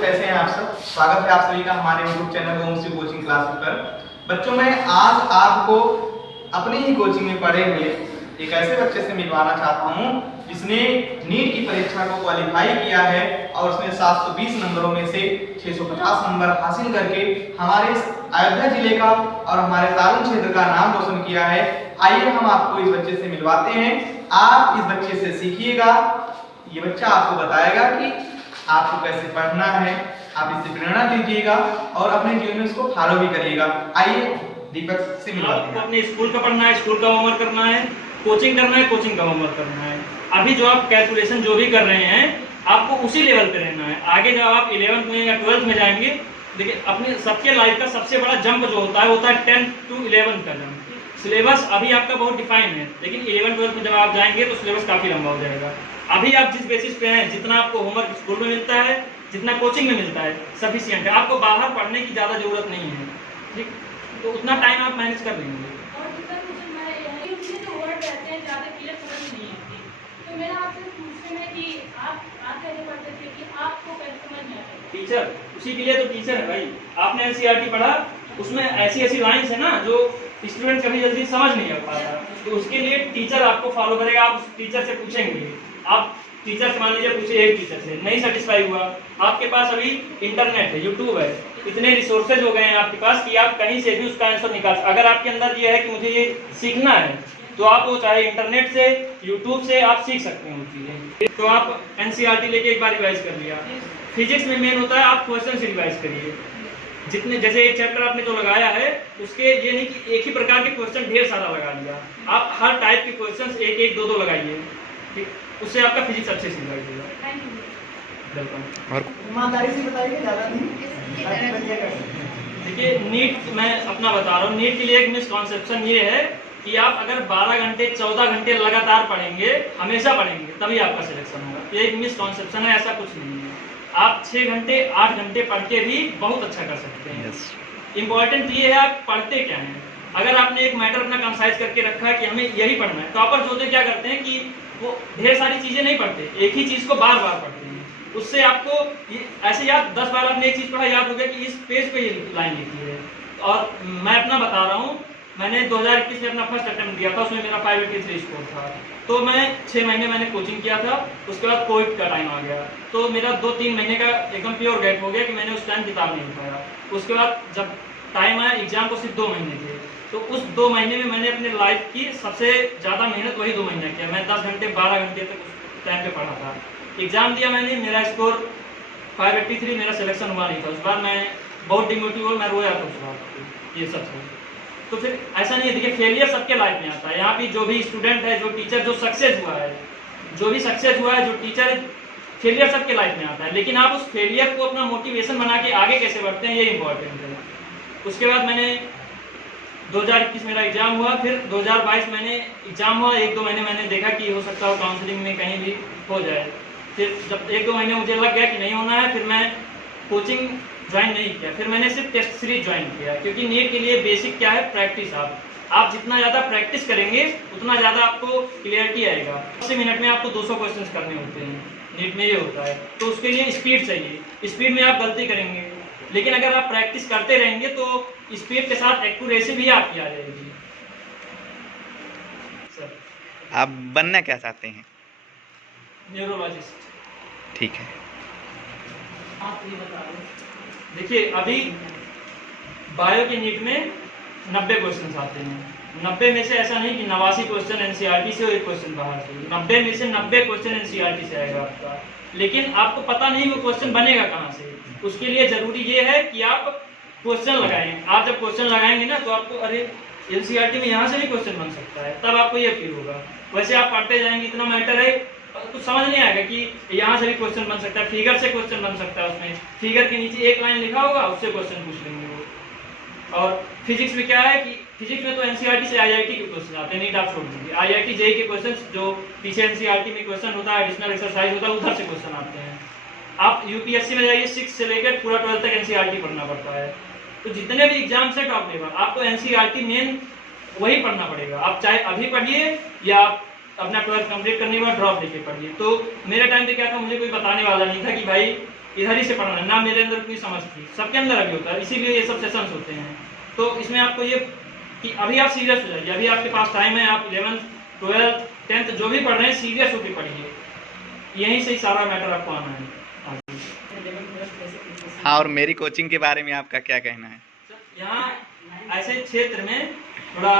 कैसे हैं आप सब। स्वागत है आप सभी का हमारे YouTube चैनल ओमसी कोचिंग क्लासेस पर। बच्चों मैं आज आपको अपनी ही कोचिंग में पढ़े हुए एक ऐसे बच्चे से मिलवाना चाहता हूं जिसने नीट की परीक्षा को क्वालिफाई किया है और उसने 720 नंबरों में से 650 नंबर हासिल करके हमारे अयोध्या जिले का और हमारे तारुण क्षेत्र का नाम रोशन किया है। आइए हम आपको इस बच्चे से मिलवाते हैं। आप इस बच्चे से सीखिएगा। ये बच्चा आपको बताएगा कि आपको कैसे पढ़ना है। आप इससे प्रेरणा लीजिएगा और अपने जीवन में इसको फॉलो भी करिएगा। आइए दीपक से मिलवाते हैं। अपने स्कूल का पढ़ना है, स्कूल का होमवर्क करना है, कोचिंग करना है, कोचिंग का होमवर्क करना है। अभी जो आप कैलकुलेशन जो भी कर रहे हैं आपको उसी लेवल पे रहना है। आगे जब आप 11th में या 12th में जाएंगे, देखिए अपने सबके लाइफ का सबसे बड़ा जंप जो होता है 10 to 11 का जंप। सिलेबस अभी आपका बहुत डिफाइन है, लेकिन 11th-12th में जब आप जाएंगे तो सिलेबस काफी लंबा हो जाएगा। अभी आप जिस बेसिस पे हैं, जितना आपको होमवर्क स्कूल में मिलता है, जितना कोचिंग में मिलता है, सफिशिएंट है। आपको बाहर पढ़ने की ज़्यादा जरूरत नहीं है, ठीक? तो उतना टाइम आप मैनेज कर लेंगे। टीचर उसी के लिए तो टीचर है भाई। आपने एनसीईआरटी पढ़ा, उसमें ऐसी ऐसी लाइंस है ना जो स्टूडेंट कभी जल्दी समझ नहीं आ पाता, तो उसके लिए टीचर आपको फॉलो करेगा। आप उस टीचर से पूछेंगे, आप टीचर से मान लीजिए पूछे एक टीचर से, नहीं सेटिस्फाई हुआ, आपके पास अभी इंटरनेट है, यूट्यूब है, इतने रिसोर्सेज हो गए हैं आपके पास कि आप कहीं से भी उसका आंसर निकाल। अगर आपके अंदर ये है कि मुझे ये सीखना है तो आप वो चाहे इंटरनेट से, यूट्यूब से आप सीख सकते हैं वो चीज़ें। तो आप एनसीईआरटी लेके एक बार रिवाइज कर लिया। फिजिक्स में मेन होता है आप क्वेश्चन से रिवाइज करिए। जितने जैसे एक चैप्टर आपने जो लगाया है उसके ये नहीं कि एक ही प्रकार के क्वेश्चन ढेर सारा लगा लिया। आप हर टाइप के क्वेश्चन एक एक दो लगाइए, ठीक? उससे आपका फिजिक्स अच्छे से रिवाइज होगा। वेलकम। और ईमानदारी से बताइए, ज़्यादा नहीं। देखिए नीट मैं अपना बता रहा हूँ, नीट के लिए एक मिसकॉन्सेप्शन ये है कि आप अगर 12 घंटे 14 घंटे लगातार पढ़ेंगे, हमेशा पढ़ेंगे, तभी आपका सिलेक्शन होगा। ये एक मिसकॉन्सेप्शन है, ऐसा कुछ नहीं है। आप 6 घंटे 8 घंटे पढ़ के भी बहुत अच्छा कर सकते हैं। इम्पॉर्टेंट ये है आप पढ़ते क्या हैं। अगर आपने एक मैटर अपना कंसाइज करके रखा है कि हमें यही पढ़ना है, टॉपर्स होते क्या करते हैं कि वो ढेर सारी चीज़ें नहीं पढ़ते, एक ही चीज़ को बार बार पढ़ते हैं। उससे आपको ऐसे याद 10 बार आपने एक चीज़ पढ़ा, याद हो गया कि इस पेज पे ये लाइन लिखी है। और मैं अपना बता रहा हूँ, मैंने 2021 में अपना फर्स्ट अटेम्प्ट दिया था, उसमें मेरा 583 स्कोर था। तो मैं 6 महीने मैंने कोचिंग किया था, उसके बाद कोविड का टाइम आ गया, तो मेरा 2-3 महीने का एकदम प्योर गैप हो गया कि मैंने उस टाइम किताब नहीं उठाया। उसके बाद जब टाइम आया एग्जाम को, सिर्फ 2 महीने थे, तो उस 2 महीने में मैंने अपने लाइफ की सबसे ज़्यादा मेहनत वही 2 महीने किया। मैं 10 घंटे 12 घंटे तक उस टाइम पे पढ़ा था। एग्जाम दिया मैंने, मेरा स्कोर 583, मेरा सिलेक्शन हुआ नहीं था। उस बार मैं बहुत डिमोटिव हुआ, मैं रोया था उस बार। ये सब है तो फिर ऐसा नहीं है। देखिए फेलियर सबके लाइफ में आता है। यहाँ भी जो भी स्टूडेंट है, जो टीचर जो सक्सेस हुआ है, जो भी सक्सेस हुआ है, जो टीचर, फेलियर सबके लाइफ में आता है। लेकिन आप उस फेलियर को अपना मोटिवेशन बना के आगे कैसे बढ़ते हैं, ये इंपॉर्टेंट है। उसके बाद मैंने 2021 मेरा एग्जाम हुआ, फिर 2022 मैंने एग्जाम हुआ, 1-2 महीने मैंने देखा कि हो सकता हो काउंसलिंग में कहीं भी हो जाए। फिर जब 1-2 महीने मुझे लग गया कि नहीं होना है, फिर मैं कोचिंग ज्वाइन नहीं किया। फिर मैंने सिर्फ टेस्ट सीरीज ज्वाइन किया, क्योंकि नीट के लिए बेसिक क्या है, प्रैक्टिस। आप जितना ज़्यादा प्रैक्टिस करेंगे उतना ज़्यादा आपको क्लियरिटी आएगा। 80 मिनट में आपको 200 क्वेश्चन करने होते हैं, नीट में ये होता है। तो उसके लिए स्पीड चाहिए। स्पीड में आप गलती करेंगे, लेकिन अगर आप प्रैक्टिस करते रहेंगे तो स्पीड के साथ एक्यूरेसी भी आपकी आ जाएगी। सर आप बनना क्या चाहते हैं? न्यूरोलॉजिस्ट। ठीक है। आप ये बता रहे, देखिए अभी बायो के नीट में 90 क्वेश्चन आते हैं। 90 में से ऐसा नहीं कि 89 क्वेश्चन एनसीईआरटी से और 1 क्वेश्चन बाहर से। 90 में से 90 क्वेश्चन एनसीईआरटी से आएगा आपका, लेकिन आपको पता नहीं वो क्वेश्चन बनेगा कहाँ से। उसके लिए जरूरी ये है कि आप क्वेश्चन लगाएं। आप जब क्वेश्चन लगाएंगे ना तो आपको अरे एनसीईआरटी में यहाँ से भी क्वेश्चन बन सकता है, तब आपको ये फील होगा। वैसे आप पढ़ते जाएंगे, इतना मैटर है, कुछ समझ नहीं आएगा कि यहाँ से भी क्वेश्चन बन सकता है, फिगर से क्वेश्चन बन सकता है। उसमें फिगर के नीचे एक लाइन लिखा होगा, उससे क्वेश्चन पूछ लेंगे वो। और फिजिक्स में क्या है कि फिजिक्स में तो एनसीईआरटी से आईआईटी के क्वेश्चन आते हैं, नीट आप छोड़ दीजिए। आईआईटी जेईई के क्वेश्चन जो पीछे एनसीईआरटी में क्वेश्चन होता है, एडिशनल एक्सरसाइज होता है, उधर से क्वेश्चन आते हैं। आप यूपीएससी में जाइए, 6 से लेकर पूरा 12 तक एनसीईआरटी पढ़ना पड़ता है। तो जितने भी एग्जाम से टॉप लेवल, आपको एनसीईआरटी मेन वही पढ़ना पड़ेगा। आप चाहे अभी पढ़िए या आप अपना 12th कंप्लीट करने के बाद ड्रॉप लेके पढ़िए। तो मेरे टाइम पे क्या था, मुझे कोई बताने वाला नहीं था कि भाई इधर ही से पढ़ना है, ना मेरे अंदर कोई समझ थी, सबके अंदर अभी होता है, इसीलिए ये सब सेशंस होते हैं। तो इसमें आपको ये कि अभी आप सीरियस हो जाइए, अभी आपके पास टाइम है, आप 11th 12th 10th जो भी पढ़ रहे हैं सीरियस होकर पढ़िए, यहीं से ही सारा मैटर आपको आना है। हाँ, और मेरी कोचिंग के बारे में आपका क्या कहना है? यहाँ ऐसे क्षेत्र में थोड़ा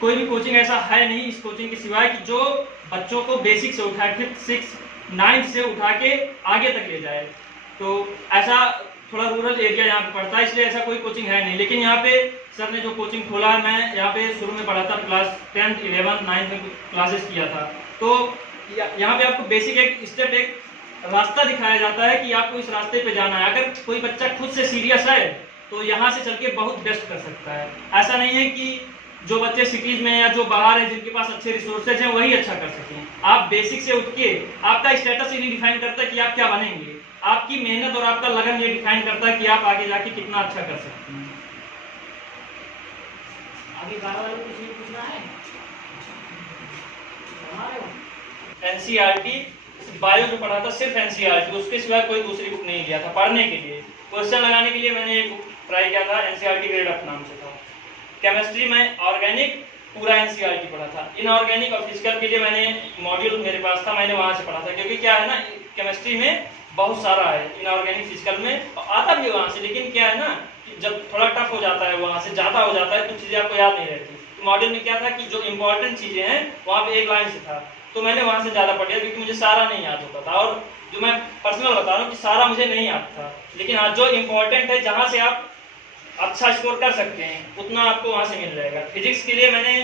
कोई भी कोचिंग ऐसा है नहीं इस कोचिंग के सिवाय कि जो बच्चों को बेसिक से उठा के 5th 6th 9th से उठा के आगे तक ले जाए। तो ऐसा थोड़ा रूरल एरिया यहाँ पे पड़ता है, इसलिए ऐसा कोई कोचिंग है नहीं। लेकिन यहाँ पे सर ने जो कोचिंग खोला है, मैं यहाँ पे शुरू में पढ़ा था, क्लास 10th 11th 9th में क्लासेस किया था। तो यहाँ पे आपको बेसिक एक स्टेप, एक रास्ता दिखाया जाता है कि आपको इस रास्ते पे जाना है। अगर कोई बच्चा खुद से सीरियस है तो यहाँ से चल के बहुत बेस्ट कर सकता है। ऐसा नहीं है कि जो बच्चे सिटीज में या जो बाहर है जिनके पास अच्छे रिसोर्सेज हैं वही अच्छा कर सकें। आप बेसिक से उठ के, आपका स्टेटस ये नहीं डिफाइन करता कि आप क्या बनेंगे, आपकी मेहनत और आपका लगन ये डिफाइन करता है कि आप आगे जाके कितना अच्छा कर सकते हैं। आगे 12 वाले कुछ नहीं पूछना है। एनसीईआरटी बायो जो पढ़ा था सिर्फ एनसीईआरटी, उसके सिवा कोई दूसरी बुक नहीं लिया था पढ़ने के लिए। क्वेश्चन लगाने के लिए मैंने एक बुक ट्राई किया था, एनसीईआरटी ग्रेड अप नाम से था। केमिस्ट्री में ऑर्गेनिक पूरा एनसीईआरटी पढ़ा था। इनऑर्गेनिक और फिजिकल के लिए मैंने मॉड्यूल मेरे पास था, मैंने वहां से पढ़ा था। क्योंकि क्या है ना, केमिस्ट्री में बहुत सारा है, इनऑर्गेनिक फिजिकल में आता भी वहां से, लेकिन क्या है ना कि जब थोड़ा टफ हो जाता है, वहां से ज्यादा हो जाता है, कुछ चीजें आपको याद नहीं रहती। तो मॉड्यूल में क्या था कि जो इंपॉर्टेंट चीजें हैं वहां पे एक लाइन से था, तो मैंने वहां से ज्यादा पढ़ लिया, क्योंकि मुझे सारा नहीं याद होता था। और जो मैं पर्सनल बता रहा हूँ कि सारा मुझे नहीं याद था, लेकिन आज जो इम्पोर्टेंट है, जहां से आप अच्छा स्कोर कर सकते हैं, उतना आपको वहां से मिल जाएगा। फिजिक्स के लिए मैंने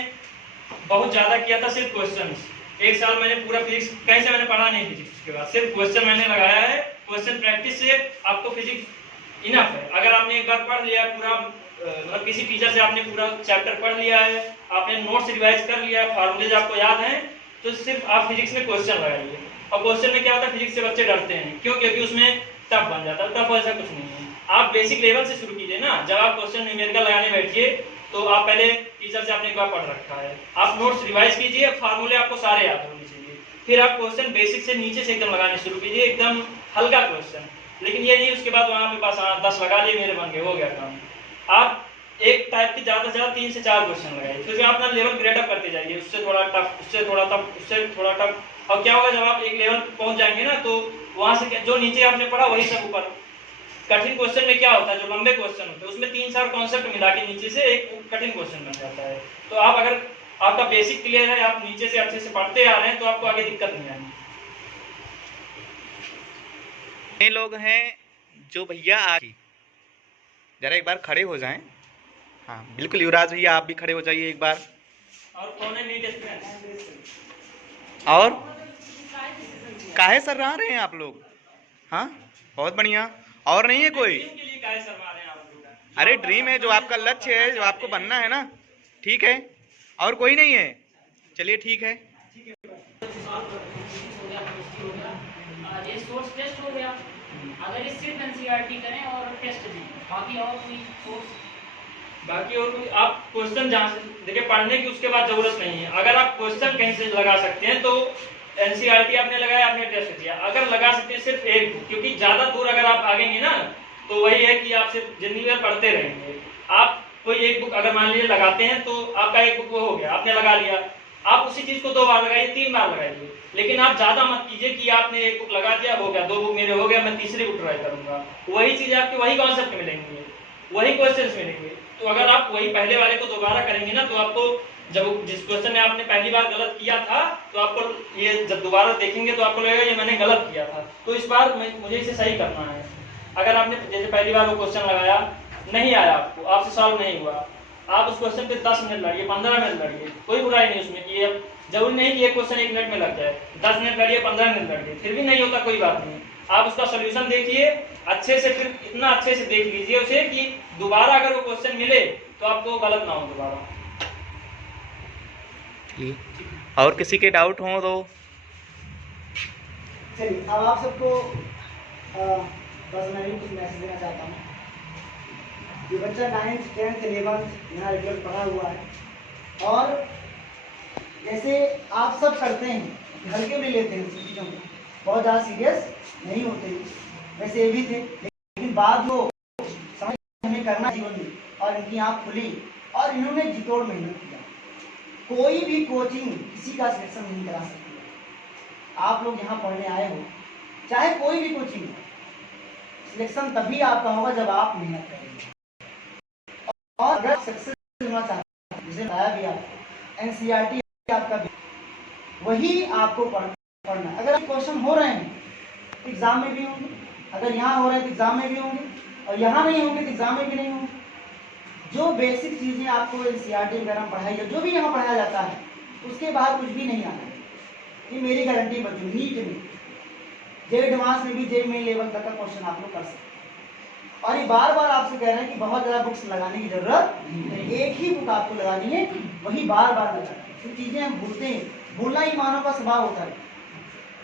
बहुत ज्यादा किया था, सिर्फ क्वेश्चंस। एक साल मैंने पूरा फिजिक्स कहीं से मैंने पढ़ा नहीं, फिजिक्स के बाद सिर्फ क्वेश्चन मैंने लगाया है। क्वेश्चन प्रैक्टिस से आपको फिजिक्स इनफ है। अगर आपने एक बार पढ़ लिया पूरा, मतलब किसी टीचर से आपने पूरा चैप्टर पढ़ लिया है, आपने नोट्स रिवाइज कर लिया, फार्मूलेज आपको याद हैं, तो सिर्फ आप फिजिक्स में क्वेश्चन लगाइए। और क्वेश्चन में क्या होता है, फिजिक्स से बच्चे डरते हैं, क्यों? क्योंकि उसमें टफ बन जाता है। टफ ऐसा कुछ नहीं है, आप बेसिक लेवल से शुरू कीजिए ना। जब आप क्वेश्चन न्यूमेरिकल लगाने बैठिए तो आप पहले टीचर से आपने एक बार पढ़ रखा है, आप नोट्स रिवाइज कीजिए, फार्मूले आपको सारे याद होने चाहिए। फिर आप क्वेश्चन बेसिक से नीचे से एकदम लगाने शुरू कीजिए, एकदम हल्का क्वेश्चन। लेकिन ये नहीं उसके बाद वहां पे पास 10 लगा लिए, मेरे बन गए, हो गया काम। आप एक टाइप की ज्यादा से ज्यादा 3 से 4 क्वेश्चन लगाइए, फिर आप अपना लेवल ग्रेड अप करते जाइए, उससे थोड़ा टफ, उससे थोड़ा टफ, उससे थोड़ा टफ। और क्या होगा, जब आप एक लेवल पर पहुंच जाएंगे ना, तो वहां से जो नीचे आपने पढ़ा वही सब ऊपर। कठिन क्वेश्चन में क्या होता है, जो लंबे क्वेश्चन होते हैं उसमें 3-4 कॉन्सेप्ट मिला के नीचे से एक कठिन क्वेश्चन बन जाता है। तो आप अगर आपका बेसिक क्लियर है, आप नीचे से अच्छे से पढ़ते आ रहे हैं, तो आपको आगे दिक्कत नहीं आएगी। ये लोग हैं जो भैया आज जरा एक बार खड़े हो जाएं। हाँ बिल्कुल, युवराज भैया आप भी खड़े हो जाइए एक बार। और कौन है नीट स्टूडेंट? और काहे सर रहा रहे हैं आप लोग? हाँ बहुत बढ़िया। और नहीं है कोई? के लिए काहे शर्मा रहे हैं आप लोग? अरे ड्रीम है, जो आपका लक्ष्य है, जो आपको बनना है ना, ठीक है। और कोई नहीं है? चलिए ठीक है। ये सोर्स टेस्ट हो गया। अगर ये सिर्फ एनसीईआरटी करें और टेस्ट दें, बाकी और कोई सोर्स, बाकी और कोई आप क्वेश्चन जहाँ से देखिए, पढ़ने की उसके बाद जरूरत नहीं है। अगर आप क्वेश्चन कहीं से लगा सकते हैं तो एनसीईआरटी आपने लगाया, आपने टेस्ट दिया। अगर लगा सकते हैं सिर्फ एक बुक, क्योंकि ज्यादा दूर अगर आप भागेंगे ना, तो वही है कि आप सिर्फ जिंदगी भर पढ़ते रहेंगे। आप कोई एक बुक अगर मान लीजिए लगाते हैं, तो आपका एक बुक वो हो गया, आपने लगा लिया। आप उसी चीज को 2 बार लगाइए, 3 बार लगाइए, लेकिन आप ज्यादा मत कीजिए कि आपने एक बुक लगा दिया, हो गया, 2 बुक मेरे हो गया, मैं तीसरी बुक ट्राई करूंगा। वही चीज आपकी, वही कॉन्सेप्ट मिलेंगे, वही क्वेश्चंस मिलेंगे। तो अगर आप वही पहले वाले को दोबारा करेंगे ना, तो आपको जब जिस क्वेश्चन में आपने पहली बार गलत किया था, तो आपको ये जब दोबारा देखेंगे तो आपको लगेगा ये मैंने गलत किया था, तो इस बार मुझे इसे सही करना है। अगर आपने जैसे पहली बार वो क्वेश्चन लगाया, नहीं आया आपको, आपसे सॉल्व नहीं हुआ, आप उस क्वेश्चन पे 10 मिनट लड़िए, 15 मिनट लड़िए, कोई बुराई नहीं उसमें कि अब जरूरी नहीं कि एक क्वेश्चन 1 मिनट में लग जाए। 10 मिनट लड़िए, 15 मिनट लड़िए, फिर भी नहीं होता कोई बात नहीं, आप उसका सोल्यूशन देखिए अच्छे से, फिर इतना अच्छे से देख लीजिए उसे कि दोबारा अगर वो क्वेश्चन मिले तो आपको गलत ना हो दोबारा। और किसी के डाउट हो तो चलिए, अब आप सबको बस मैं भी कुछ मैसेज देना चाहता हूँ। ये बच्चा 9th 10th 11th यहाँ रेगुलर पढ़ा हुआ है, और जैसे आप सब करते हैं हल्के में लेते हैं चीज़ों को, बहुत ज़्यादा सीरियस नहीं होते। वैसे ये भी थे, लेकिन बाद वो समझ हमें करना जीवन में, और इनकी आँख खुली और इन्होंने जितोड़ मेहनत किया। कोई भी कोचिंग किसी का सिलेक्शन नहीं करा सकती। आप लोग यहाँ पढ़ने आए हो, चाहे कोई भी कोचिंग, सिलेक्शन तभी आपका होगा जब आप मेहनत करेंगे। और अगर सक्सेस होना चाहते हैं, जिसे बताया भी आपको, एनसीईआरटी आपका भी, वही आपको पढ़ना। अगर क्वेश्चन हो रहे हैं एग्जाम में भी होंगे, अगर यहाँ हो रहे हैं तो एग्जाम में भी होंगे, और यहाँ नहीं होंगे तो एग्जाम में भी नहीं होंगे। जो बेसिक चीजें आपको एनसीईआरटी वगैरह में पढ़ाई, जो भी यहाँ पढ़ाया जाता है, उसके बाद कुछ भी नहीं आना है। ये मेरी गारंटी बच्चों, नीट में, जे एडवांस में भी, जे मेन लेवल तक का क्वेश्चन आप लोग कर सकते हैं। और ये बार बार आपसे कह रहे हैं कि बहुत ज़्यादा बुक्स लगाने की जरूरत नहीं, एक ही बुक आपको लगानी है, वही बार बार लगानी है। तो चीज़ें हम भूलते हैं, भूलना ही मानव का स्वभाव होता है।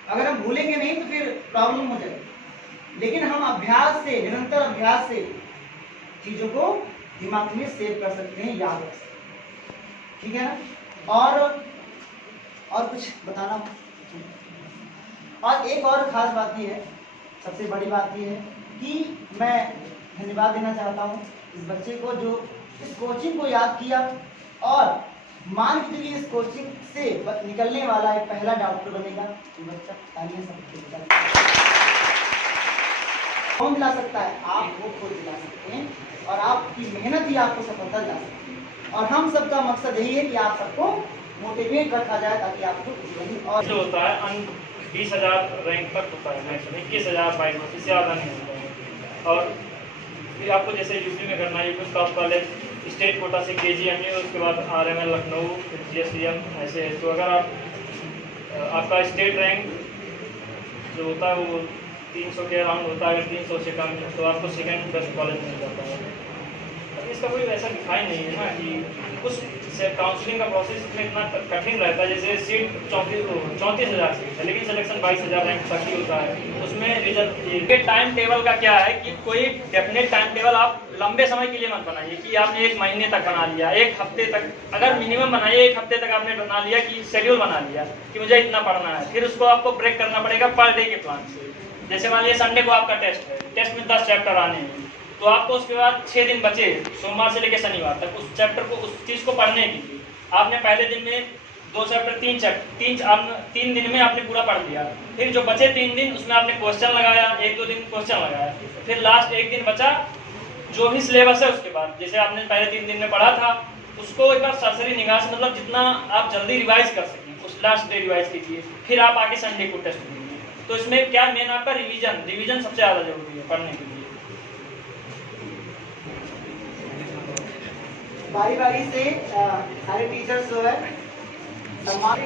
अगर हम भूलेंगे नहीं तो फिर प्रॉब्लम हो जाएगी, लेकिन हम अभ्यास से, निरंतर अभ्यास से चीज़ों को दिमाग में सेव कर सकते हैं, याद रख सकते हैं। ठीक है ना? और कुछ बताना? और एक और खास बात ये है, सबसे बड़ी बात ये है कि मैं धन्यवाद देना चाहता हूँ इस बच्चे को जो इस कोचिंग को याद किया, और मान के चलिए इस कोचिंग से निकलने वाला एक पहला डॉक्टर बनेगा। ये बच्चा तालियां सबके कौन दिला सकता है? आप वो खुद दिला सकते हैं, और आपकी मेहनत ही आपको सफलता दिला सकती है। और हम सबका मकसद यही है कि आप सबको मोटिवेट रखा जाए, ताकि आपको जीवन और जो होता है अंक 20,000 रैंक तक होता है, मैक्सिमम 21,000 22 इससे ज़्यादा नहीं होता है। और फिर आपको जैसे यूपी में करना है, UP top college state quota से KGMU, उसके बाद RML लखनऊ, फिर GSTM, ऐसे है। तो अगर आपका स्टेट रैंक जो होता है वो 300 के अराउंड होता है, अगर 300 से कम तो आपको सेकेंड बेस्ट कॉलेज मिल जाता है। तो इसका कोई वैसा दिखाई नहीं है ना कि उस काउंसलिंग का प्रोसेस इसमें इतना कठिन रहता है। जैसे सीट 34,000 सीट है, लेकिन सिलेक्शन 22,000 रैंक तक ही होता है। उसमें रिजल्ट के टाइम टेबल का क्या है कि कोई डेफिनेट टाइम टेबल आप लंबे समय के लिए मत बनाइए कि आपने 1 महीने तक बना लिया, 1 हफ्ते तक, अगर मिनिमम बनाइए 1 हफ्ते तक आपने बना लिया कि शेड्यूल बना लिया कि मुझे इतना पढ़ना है, फिर उसको आपको ब्रेक करना पड़ेगा पर डे के प्लान से। जैसे मान लीजिए संडे को आपका टेस्ट है, टेस्ट में 10 चैप्टर आने हैं, तो आपको उसके बाद 6 दिन बचे, सोमवार से लेकर शनिवार तक, उस चैप्टर को, उस चीज़ को पढ़ने के लिए आपने पहले दिन में 2 चैप्टर 3 दिन में आपने पूरा पढ़ लिया। फिर जो बचे 3 दिन उसमें आपने क्वेश्चन लगाया, 1-2 दिन क्वेश्चन लगाया, फिर लास्ट 1 दिन बचा जो भी सिलेबस है उसके बाद, जैसे आपने पहले 3 दिन में पढ़ा था उसको एक बार सरसरी निगाह से, मतलब जितना आप जल्दी रिवाइज कर सकें उस लास्ट डे रिवाइज कीजिए, फिर आप आके संडे को टेस्ट दीजिए। तो इसमें क्या मेन आपका रिवीजन सबसे ज़्यादा जरूरी है पढ़ने के लिए। बारी बारी से सारे टीचर्स जो है सम्मान